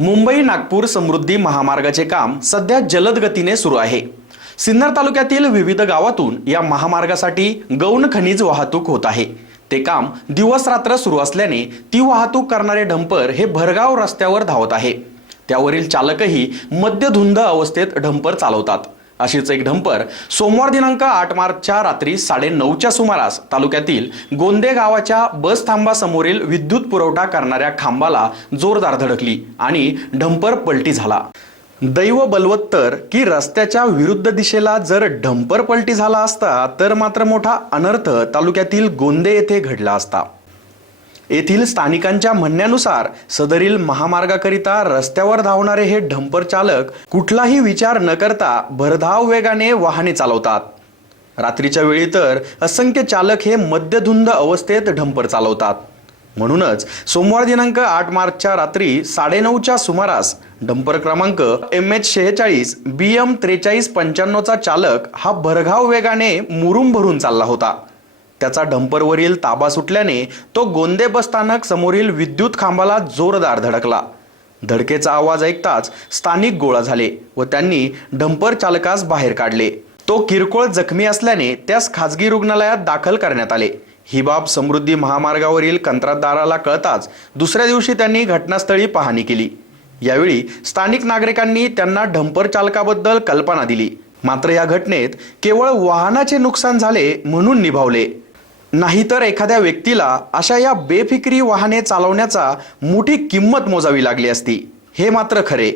मुंबई नागपूर समृद्धी महामार्गाचे काम सध्या जलद गतीने सुरू आहे. सिन्नर तालुक्यातील विविध गावातून या महामार्गासाठी गौण खनिज वाहतूक होत आहे. ते काम दिवस रात्र सुरू असल्याने ती वाहतूक करणारे डंपर हे भरगाव रस्त्यावर धावत आहे. त्यावरील चालकही मद्यधुंद अवस्थेत डंपर चालवतात. अशीच एक ढंपर. सोमवार दिनांक आठ मार्चच्या रात्री साडेनऊच्या सुमारास तालुक्यातील गोंदे गावाच्या बस थांबासमोरील विद्युत पुरवठा करणाऱ्या खांबाला जोरदार धडकली आणि ढंपर पलटी झाला. दैव बलवत्तर की रस्त्याच्या विरुद्ध दिशेला जर ढंपर पलटी झाला असता तर मात्र मोठा अनर्थ तालुक्यातील गोंदे येथे घडला असता. येथील स्थानिकांच्या म्हणण्यानुसार सदरील महामार्गाकरिता रस्त्यावर धावणारे हे ढंपर चालक कुठलाही विचार न करता भरधाव वेगाने वाहने चालवतात. रात्रीच्या वेळी तर असंख्य चालक हे मद्यधुंद अवस्थेत ढंपर चालवतात. म्हणूनच सोमवार दिनांक आठ मार्चच्या रात्री साडेनऊच्या सुमारास डंपर क्रमांक एम एच शेहेचाळीस बी एम त्रेचाळीस पंच्याण्णवचा चालक हा भरधाव वेगाने मुरुम भरून चालला होता. त्याचा डंपरवरील ताबा सुटल्याने तो गोंदे बसस्थानक समोरील विद्युत खांबाला जोरदार धडकला. धडकेचा आवाज ऐकताच स्थानिक गोळा झाले व त्यांनी डंपर चालकास बाहेर काढले. तो किरकोळ जखमी असल्याने त्यास खाजगी रुग्णालयात दाखल करण्यात आले. ही बाब समृद्धी महामार्गावरील कंत्राटदाराला कळताच दुसऱ्या दिवशी त्यांनी घटनास्थळी पाहणी केली. यावेळी स्थानिक नागरिकांनी त्यांना ढंपर चालकाबद्दल कल्पना दिली. मात्र या घटनेत केवळ वाहनाचे नुकसान झाले म्हणून निभावले. नाहीतर एखाद्या व्यक्तीला अशा या बेफिक्री वाहने चालवण्याचा मोठी किंमत मोजावी लागली असती. हे मात्र खरे.